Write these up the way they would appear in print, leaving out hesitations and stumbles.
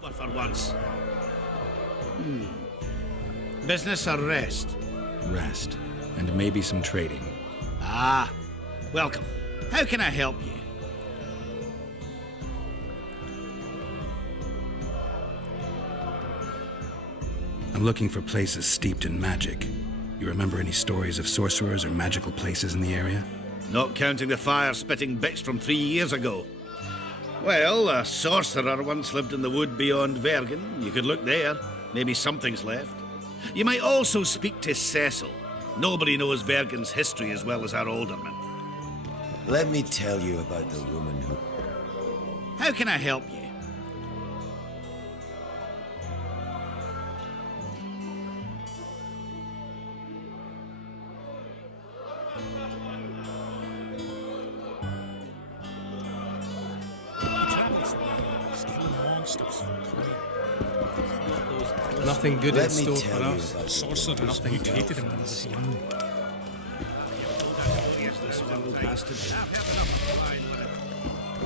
Sober for once. Business or rest? Rest. And maybe some trading. Ah, welcome. How can I help you? I'm looking for places steeped in magic. You remember any stories of sorcerers or magical places in the area? Not counting the fire-spitting bits from 3 years ago. Well, a sorcerer once lived in the wood beyond Vergen. You could look there. Maybe something's left. You might also speak to Cecil. Nobody knows Vergen's history as well as our alderman. Let me tell you about the woman who... How can I help you? Nothing good in store for you us. about Sorcerer, nothing you hated him when he was young. Here's this one bastard.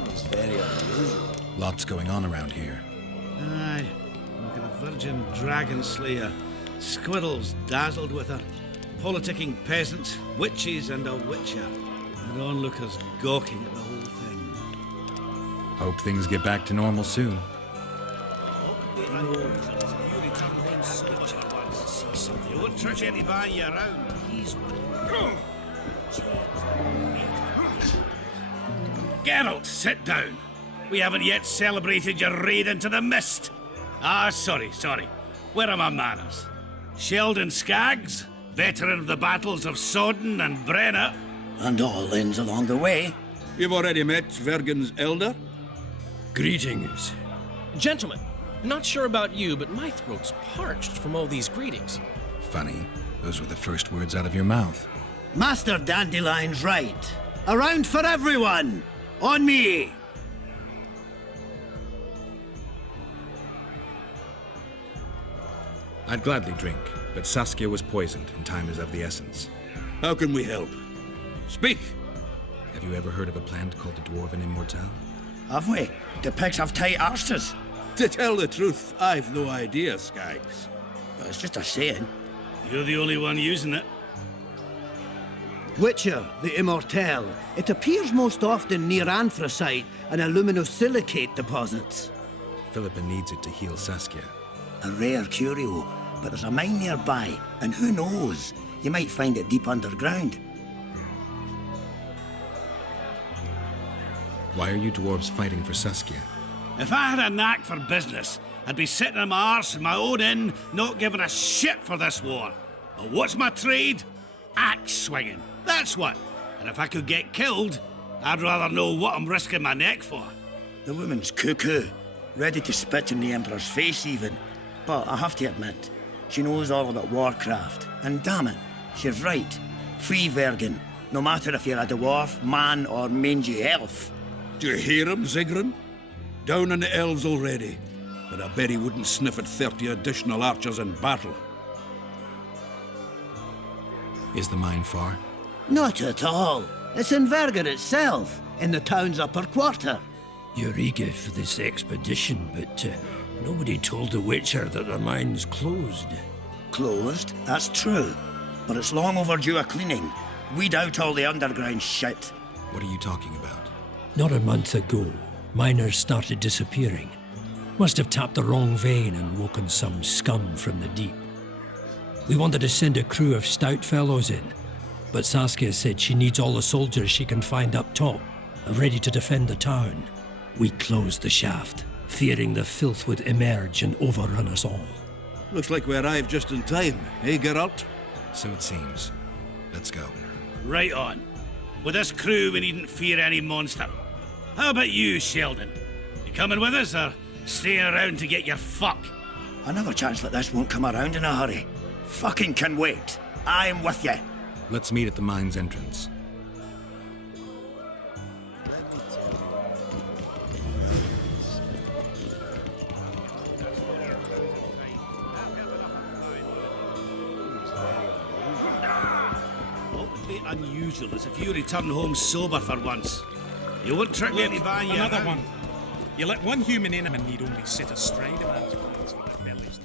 It's very unusual. Lots going on around here. Aye, look at a virgin dragon slayer. Squirrels dazzled with her. Politicking peasants, witches and a witcher. And onlookers gawking at the whole thing. Hope things get back to normal soon. You won't touch anybody around. He's Geralt, sit down. We haven't yet celebrated your raid into the mist. Ah, sorry. Where are my manners? Sheldon Skaggs, veteran of the battles of Sodden and Brenna. And all ends along the way. You've already met Vergen's elder? Greetings. Gentlemen, not sure about you, but my throat's parched from all these greetings. Funny, those were the first words out of your mouth. Master Dandelion's right. Around for everyone. On me. I'd gladly drink, but Saskia was poisoned and time is of the essence. How can we help? Speak! Have you ever heard of a plant called the Dwarven Immortelle? Have we? The pigs have tight arses. To tell the truth, I've no idea, Skaggs. It's just a saying. You're the only one using it. Witcher, the Immortelle. It appears most often near anthracite and aluminosilicate deposits. Philippa needs it to heal Saskia. A rare curio, but there's a mine nearby, and who knows? You might find it deep underground. Why are you dwarves fighting for Saskia? If I had a knack for business, I'd be sitting on my arse in my own inn, not giving a shit for this war. But what's my trade? Axe swinging. That's what. And if I could get killed, I'd rather know what I'm risking my neck for. The woman's cuckoo, ready to spit in the Emperor's face even. But I have to admit, she knows all about warcraft. And damn it, she's right. Free Vergen, no matter if you're a dwarf, man or mangy elf. Do you hear him, Zigrin? Down on the elves already. But I bet he wouldn't sniff at 30 additional archers in battle. Is the mine far? Not at all. It's in Vergen itself, in the town's upper quarter. You're eager for this expedition, but nobody told the Witcher that the mine's closed. Closed, that's true. But it's long overdue a cleaning. Weed out all the underground shit. What are you talking about? Not a month ago, miners started disappearing. Must have tapped the wrong vein and woken some scum from the deep. We wanted to send a crew of stout fellows in, but Saskia said she needs all the soldiers she can find up top, ready to defend the town. We closed the shaft, fearing the filth would emerge and overrun us all. Looks like we arrived just in time, eh, Geralt? So it seems. Let's go. Right on. With this crew, we needn't fear any monster. How about you, Sheldon? You coming with us, or staying around to get your fuck? Another chance like this won't come around in a hurry. Fucking can wait. I'm with you. Let's meet at the mine's entrance. What would be unusual is if you return home sober for once. You won't trick me into buying you Another around. one. You let one human in and need only sit astride a man's plans for their bellies.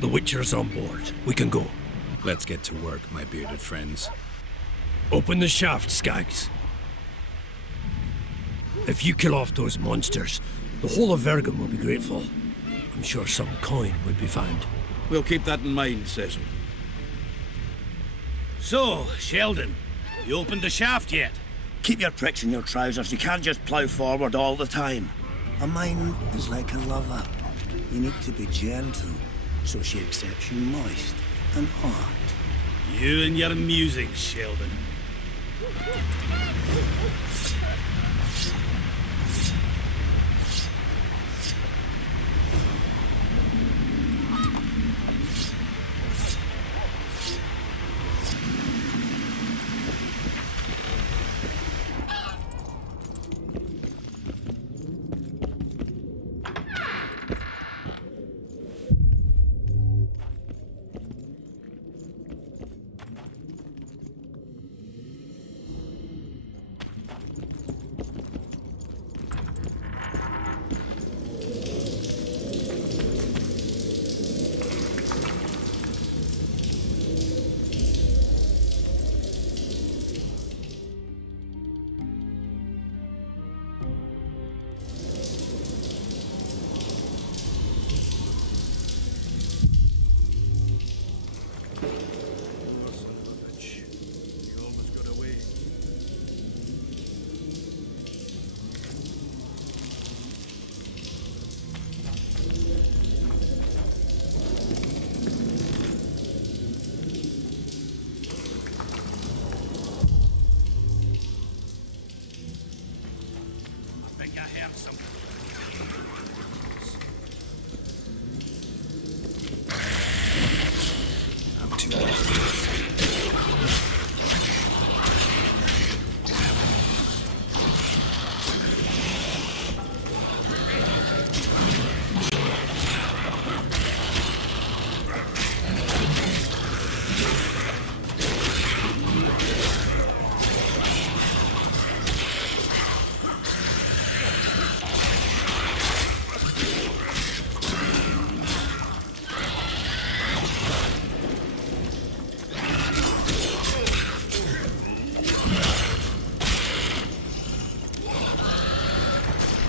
The Witcher's on board. We can go. Let's get to work, my bearded friends. Open the shaft, Skags. If you kill off those monsters, the whole of Vergen will be grateful. I'm sure some coin would be found. We'll keep that in mind, Cecil. So, Sheldon, you opened the shaft yet? Keep your pricks in your trousers. You can't just plough forward all the time. A mind is like a lover. You need to be gentle, so she accepts you moist and hot. You and your music, Sheldon.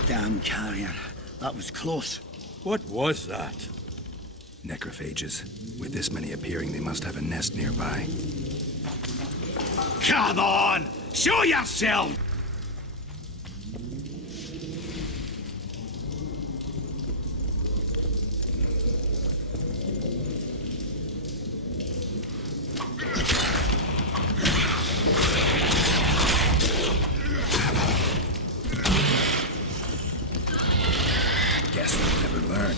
Damn carrier. That was close. What was that? Necrophages. With this many appearing, they must have a nest nearby. Come on! Show yourself! Guess they'll never learn.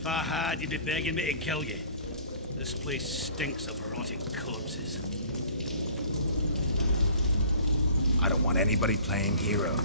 If I had, you'd be begging me to kill you. This place stinks of rotting corpses. I don't want anybody playing hero.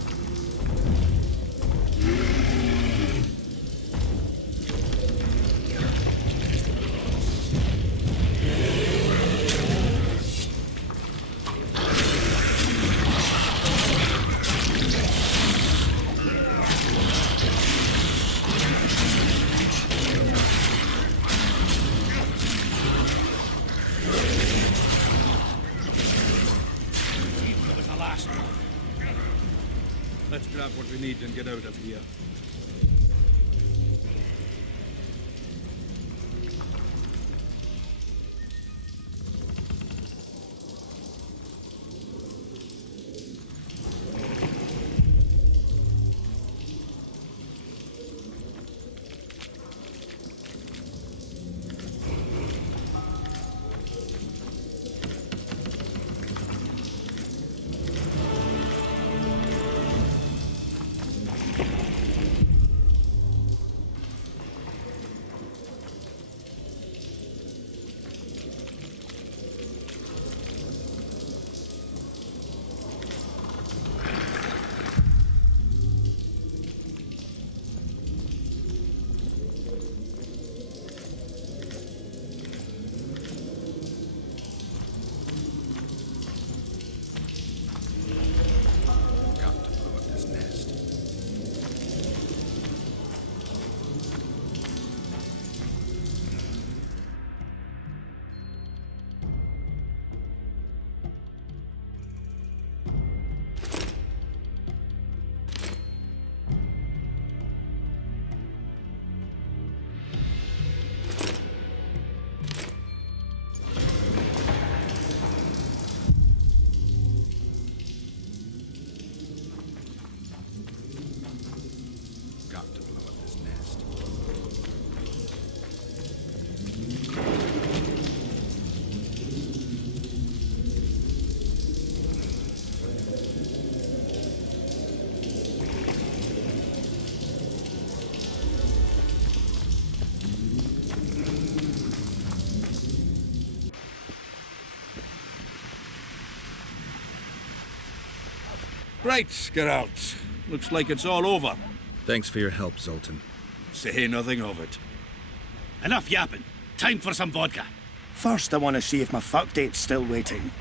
Let's grab what we need and get out of here. Right, Geralt. Looks like it's all over. Thanks for your help, Zoltan. Say nothing of it. Enough yapping. Time for some vodka. First, I want to see if my fuck date's still waiting.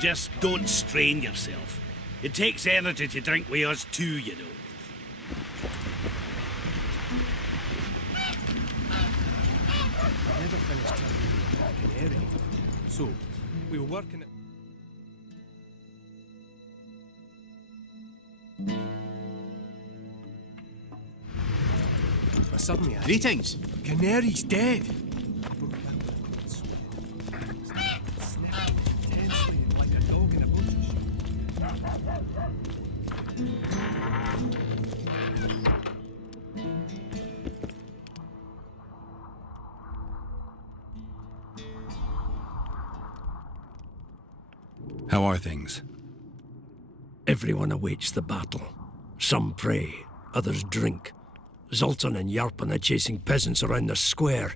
Just don't strain yourself. It takes energy to drink with us too, you know. I never finished telling you about Miniera. So, we were working at... But suddenly I... Greetings. Canary's dead! Like a dog in a bush. How are things? Everyone awaits the battle. Some pray, others drink. Zoltan and Yarpan are chasing peasants around the square.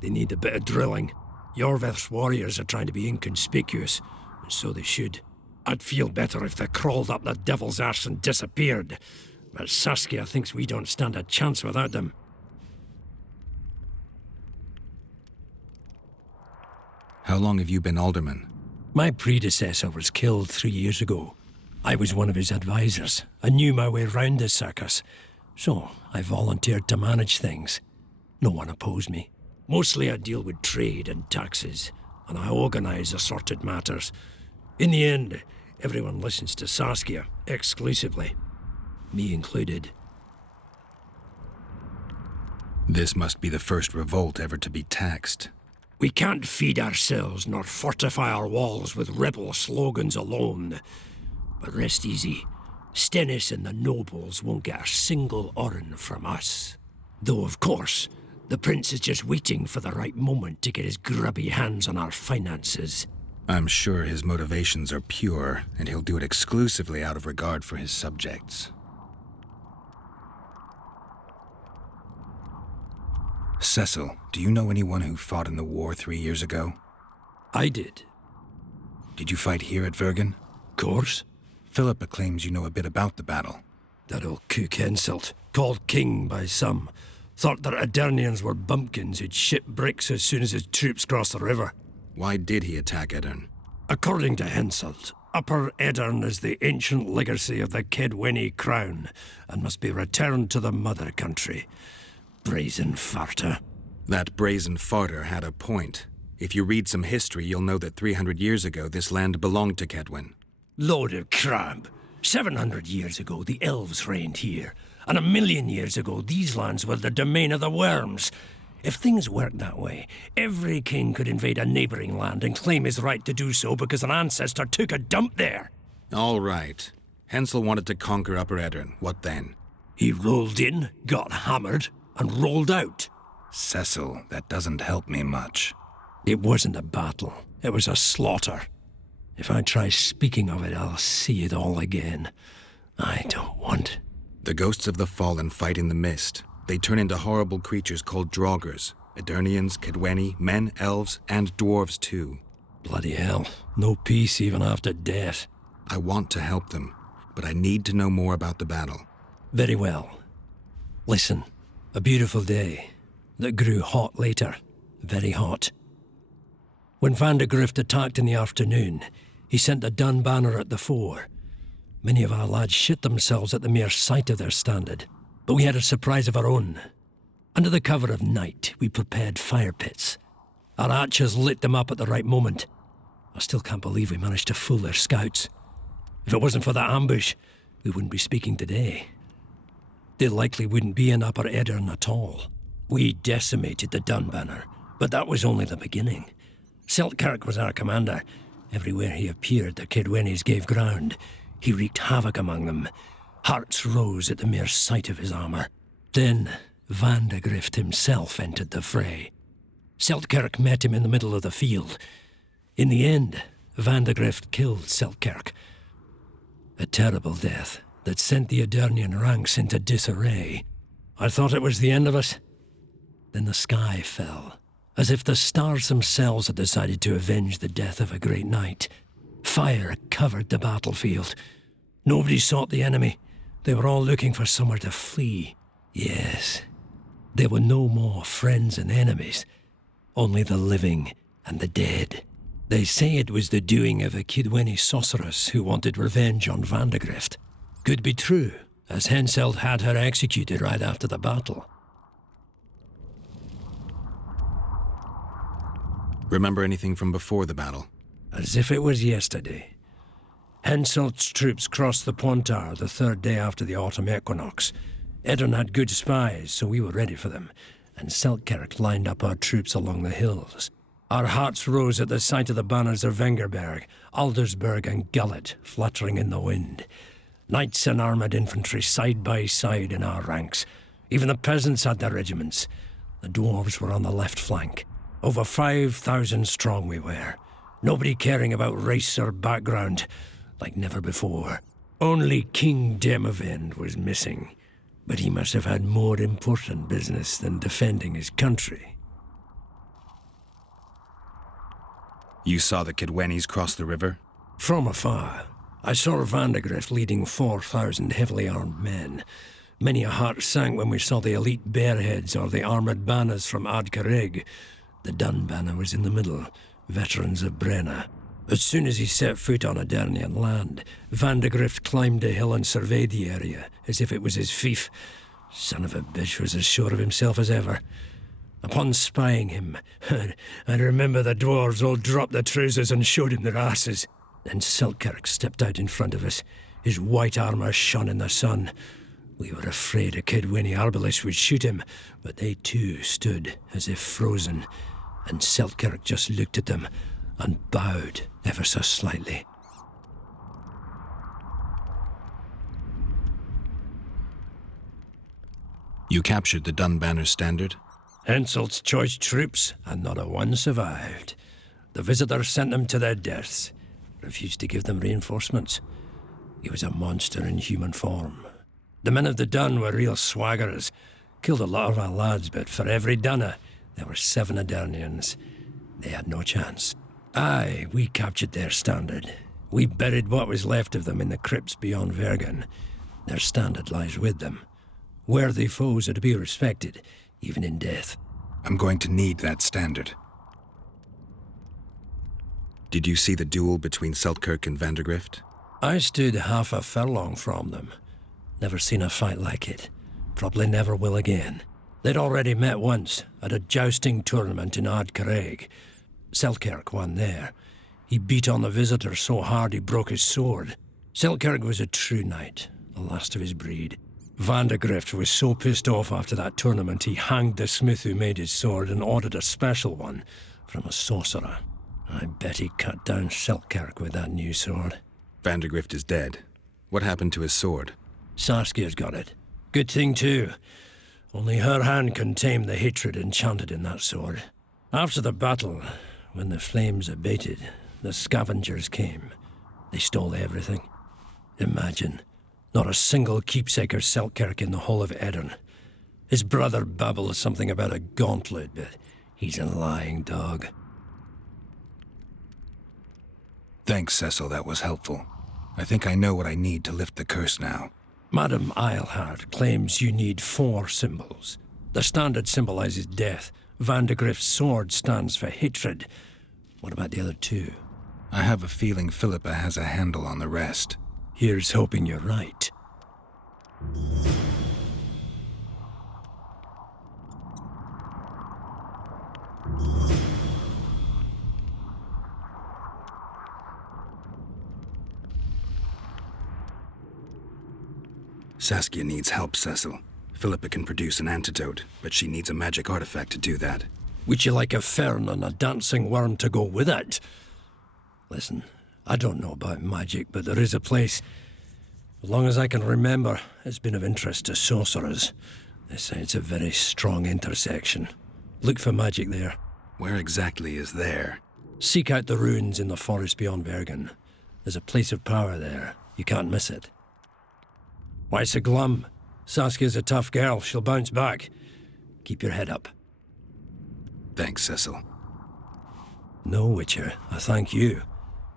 They need a bit of drilling. Yorveth's warriors are trying to be inconspicuous, and so they should. I'd feel better if they crawled up the devil's arse and disappeared, but Saskia thinks we don't stand a chance without them. How long have you been alderman? My predecessor was killed 3 years ago. I was one of his advisors. I knew my way round the circus, so I volunteered to manage things. No one opposed me. Mostly I deal with trade and taxes, and I organise assorted matters. In the end, everyone listens to Saskia, exclusively. Me included. This must be the first revolt ever to be taxed. We can't feed ourselves nor fortify our walls with rebel slogans alone. But rest easy. Stennis and the nobles won't get a single oren from us. Though, of course, the prince is just waiting for the right moment to get his grubby hands on our finances. I'm sure his motivations are pure, and he'll do it exclusively out of regard for his subjects. Cecil, do you know anyone who fought in the war 3 years ago? I did. Did you fight here at Vergen? Course. Philippa claims you know a bit about the battle. That old cook Henselt, called king by some, thought that Adernians were bumpkins who'd ship bricks as soon as his troops crossed the river. Why did he attack Edern? According to Henselt, Upper Edern is the ancient legacy of the Kedwenny crown and must be returned to the mother country. Brazen farter. That brazen farter had a point. If you read some history, you'll know that 300 years ago this land belonged to Kedwen. Load of crab. 700 years ago, the elves reigned here. And 1,000,000 years ago, these lands were the domain of the worms. If things worked that way, every king could invade a neighboring land and claim his right to do so because an ancestor took a dump there. All right. Hensel wanted to conquer Upper Edern. What then? He rolled in, got hammered, and rolled out. Cecil, that doesn't help me much. It wasn't a battle. It was a slaughter. If I try speaking of it, I'll see it all again. I don't want. The ghosts of the fallen fight in the mist. They turn into horrible creatures called Draugrs. Eternians, Kedwenny, men, elves, and dwarves too. Bloody hell. No peace even after death. I want to help them, but I need to know more about the battle. Very well. Listen, a beautiful day that grew hot later. Very hot. When Van de Grift attacked in the afternoon, he sent a dun banner at the fore. Many of our lads shit themselves at the mere sight of their standard, but we had a surprise of our own. Under the cover of night, we prepared fire pits. Our archers lit them up at the right moment. I still can't believe we managed to fool their scouts. If it wasn't for that ambush, we wouldn't be speaking today. They likely wouldn't be in Upper Edern at all. We decimated the dun banner, but that was only the beginning. Seltkirk was our commander. Everywhere he appeared, the Kedwennies gave ground. He wreaked havoc among them. Hearts rose at the mere sight of his armour. Then Van de Grift himself entered the fray. Seltkirk met him in the middle of the field. In the end, Van de Grift killed Seltkirk. A terrible death that sent the Adernian ranks into disarray. I thought it was the end of us. Then the sky fell, as if the stars themselves had decided to avenge the death of a great knight. Fire covered the battlefield. Nobody sought the enemy. They were all looking for somewhere to flee. Yes, there were no more friends and enemies, only the living and the dead. They say it was the doing of a Kedwenny sorceress who wanted revenge on Van de Grift. Could be true, as Henselt had her executed right after the battle. Remember anything from before the battle? As if it was yesterday. Henselt's troops crossed the Pontard the third day after the autumn equinox. Edern had good spies, so we were ready for them, and Seltkirk lined up our troops along the hills. Our hearts rose at the sight of the banners of Vengerberg, Aldersberg and Gullet fluttering in the wind. Knights and armoured infantry side by side in our ranks. Even the peasants had their regiments. The dwarves were on the left flank. Over 5,000 strong we were. Nobody caring about race or background, like never before. Only King Demavend was missing, but he must have had more important business than defending his country. You saw the Kedwennies cross the river? From afar, I saw Van de Grift leading 4,000 heavily armed men. Many a heart sank when we saw the elite bearheads or the armoured banners from Ardcarrig. The dun banner was in the middle, veterans of Brenna. As soon as he set foot on Adernian land, Van de Grift climbed a hill and surveyed the area, as if it was his fief. Son of a bitch was as sure of himself as ever. Upon spying him, I remember the dwarves all dropped their trousers and showed him their asses. Then Seltkirk stepped out in front of us. His white armour shone in the sun. We were afraid a Kedwenny arbalist would shoot him, but they too stood as if frozen, and Seltkirk just looked at them and bowed ever so slightly. You captured the Dun Banner standard? Henselt's choice troops, and not a one survived. The visitor sent them to their deaths, refused to give them reinforcements. He was a monster in human form. The men of the Dun were real swaggerers, Killed a lot of our lads, but for every dunner, there were 7 Adernians. They had no chance. Aye, we captured their standard. We buried what was left of them in the crypts beyond Vergen. Their standard lies with them. Worthy foes are to be respected, even in death. I'm going to need that standard. Did you see the duel between Seltkirk and Vandergrift? I stood half a furlong from them. Never seen a fight like it. Probably never will again. They'd already met once, at a jousting tournament in Ardcarreg. Seltkirk won there. He beat on the visitor so hard he broke his sword. Seltkirk was a true knight, the last of his breed. Vandergrift was so pissed off after that tournament he hanged the smith who made his sword and ordered a special one from a sorcerer. I bet he cut down Seltkirk with that new sword. Vandergrift is dead. What happened to his sword? Saskia's got it. Good thing too. Only her hand can tame the hatred enchanted in that sword. After the battle, when the flames abated, the scavengers came. They stole everything. Imagine, not a single keepsake of Seltkirk in the whole of Edirn. His brother babbles something about a gauntlet, but he's a lying dog. Thanks, Cecil, that was helpful. I think I know what I need to lift the curse now. Madame Eilhard claims you need 4 symbols. The standard symbolizes death. Vandergrift's sword stands for hatred. What about the other 2? I have a feeling Philippa has a handle on the rest. Here's hoping you're right. Saskia needs help, Cecil. Philippa can produce an antidote, but she needs a magic artifact to do that. Would you like a fern and a dancing worm to go with it? Listen, I don't know about magic, but there is a place, as long as I can remember, it's been of interest to sorcerers. They say it's a very strong intersection. Look for magic there. Where exactly is there? Seek out the ruins in the forest beyond Bergen. There's a place of power there. You can't miss it. Why so glum? Saskia's a tough girl. She'll bounce back. Keep your head up. Thanks, Cecil. No, Witcher. I thank you.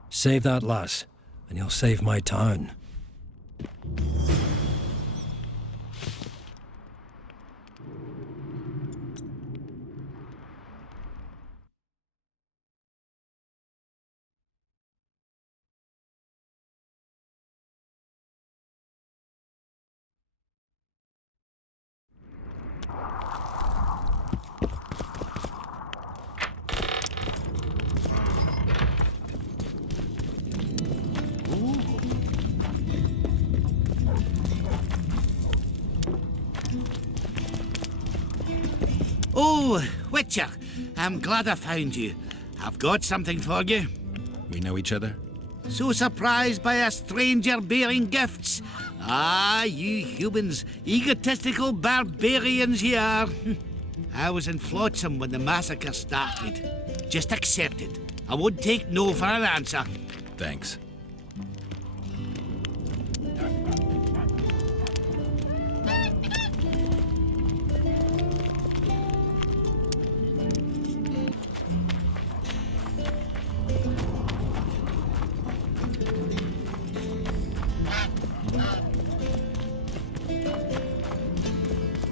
Save that lass, and you'll save my town. Oh, Witcher, I'm glad I found you. I've got something for you. We know each other? So surprised by a stranger bearing gifts? Ah, you humans, egotistical barbarians you are. I was in Flotsam when the massacre started. Just accept it. I won't take no for an answer. Thanks.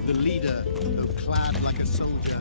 The leader, though clad like a soldier,